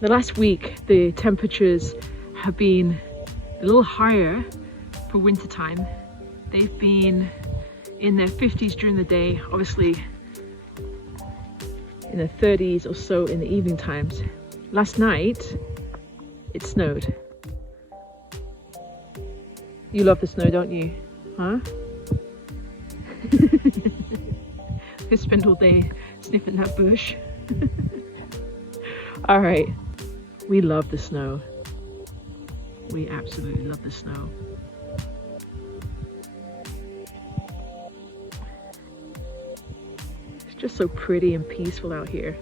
The last week, the temperatures have been a little higher for winter time. They've been in their 50s during the day, obviously in the 30s or so in the evening times. Last night, it snowed. You love the snow, don't you? Huh? I spend all day sniffing that bush. All right, we love the snow. We absolutely love the snow. It's just so pretty and peaceful out here.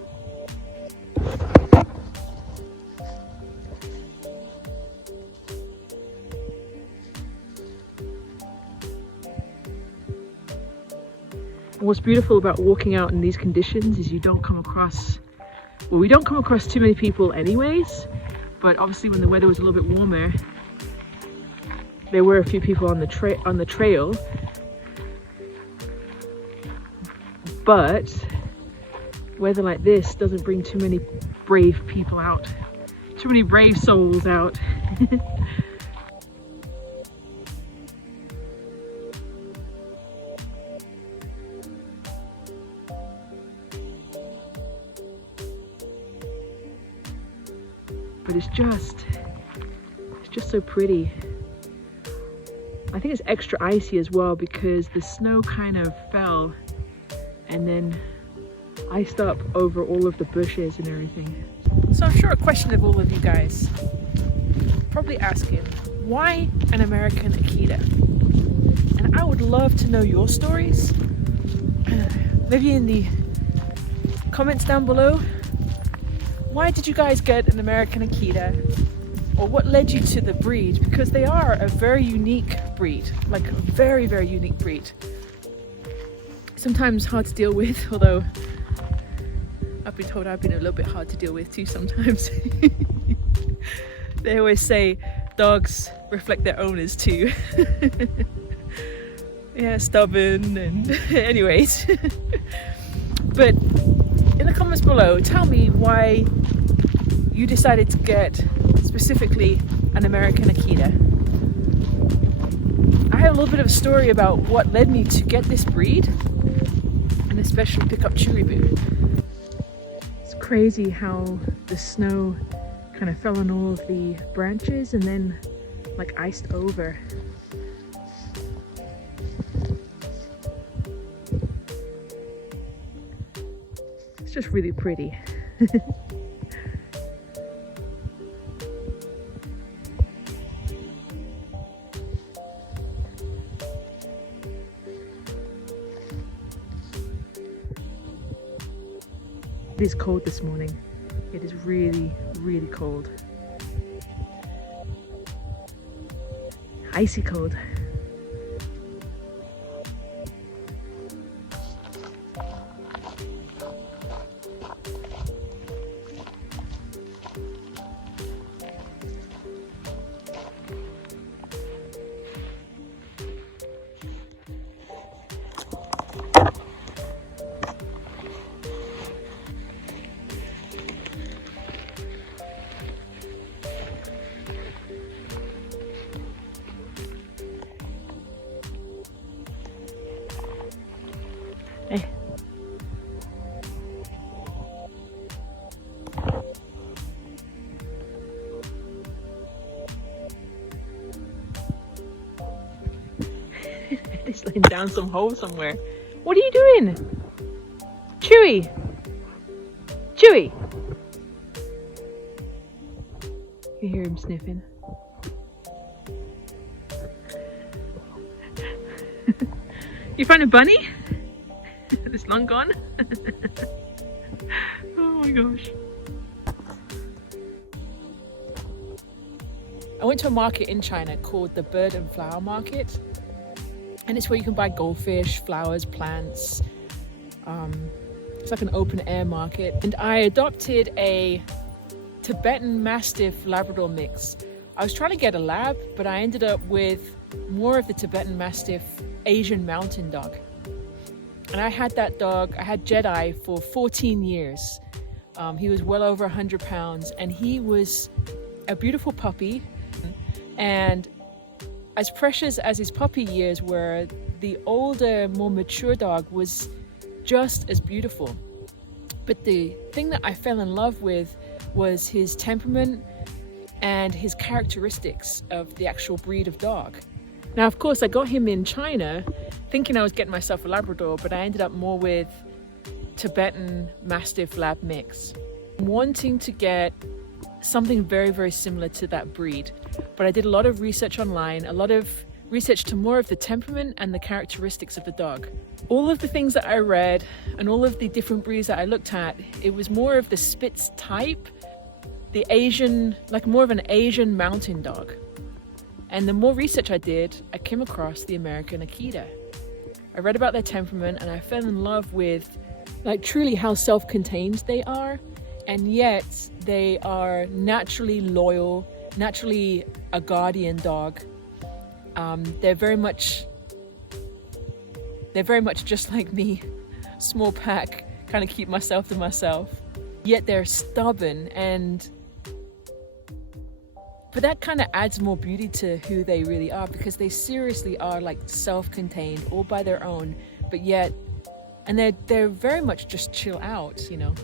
And what's beautiful about walking out in these conditions is you don't come across, well, we don't come across too many people anyways, but obviously when the weather was a little bit warmer, there were a few people on the trail, but weather like this doesn't bring too many brave people out, too many brave souls out. But it's just so pretty. I think it's extra icy as well because the snow kind of fell and then iced up over all of the bushes and everything. So I'm sure a question of all of you guys probably asking, why an American Akita? And I would love to know your stories. Maybe in the comments down below. Why did you guys get an American Akita? Or what led you to the breed? Because they are a very unique breed, like a very, very unique breed. Sometimes hard to deal with, although I've been told I've been a little bit hard to deal with too sometimes. They always say dogs reflect their owners too. Yeah, stubborn and anyways. But in the comments below, tell me why you decided to get specifically an American Akita. I have a little bit of a story about what led me to get this breed and especially pick up Chewy Boo. It's crazy how the snow kind of fell on all of the branches and then like iced over. It's just really pretty. It is cold this morning. It is really, really cold. Icy cold. Hey. He's laying down some hole somewhere. What are you doing? Chewy! Chewy! You hear him sniffing. You found a bunny? It's long gone. Oh my gosh. I went to a market in China called the Bird and Flower Market, and it's where you can buy goldfish, flowers, plants. It's like an open air market, and I adopted a Tibetan Mastiff Labrador mix. I was trying to get a lab, but I ended up with more of the Tibetan Mastiff Asian mountain dog. And I had that dog, I had Jedi for 14 years. He was well over 100 pounds, and he was a beautiful puppy. And as precious as his puppy years were, the older, more mature dog was just as beautiful. But the thing that I fell in love with was his temperament and his characteristics of the actual breed of dog. Now, of course, I got him in China thinking I was getting myself a Labrador, but I ended up more with Tibetan Mastiff Lab mix. I'm wanting to get something very, very similar to that breed, but I did a lot of research online, a lot of research to more of the temperament and the characteristics of the dog. All of the things that I read and all of the different breeds that I looked at, it was more of the Spitz type, the Asian, like more of an Asian mountain dog. And the more research I did, I came across the American Akita. I read about their temperament and I fell in love with like truly how self-contained they are, and yet they are naturally loyal, naturally a guardian dog. They're very much just like me, small pack, kind of keep myself to myself. Yet they're stubborn, but that kind of adds more beauty to who they really are, because they seriously are like self-contained, all by their own, but yet, and they're very much just chill out, you know.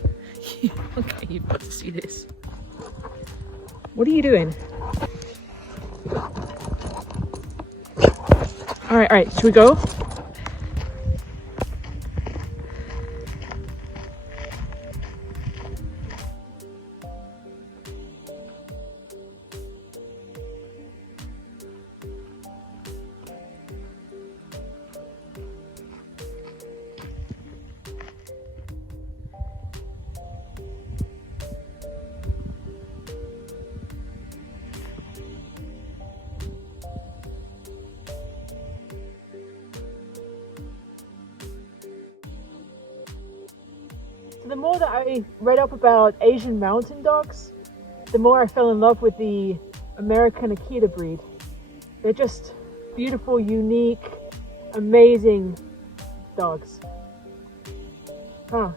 Okay, you've got to see this. What are you doing? All right, should we go? The more that I read up about Asian mountain dogs, the more I fell in love with the American Akita breed. They're just beautiful, unique, amazing dogs. Huh.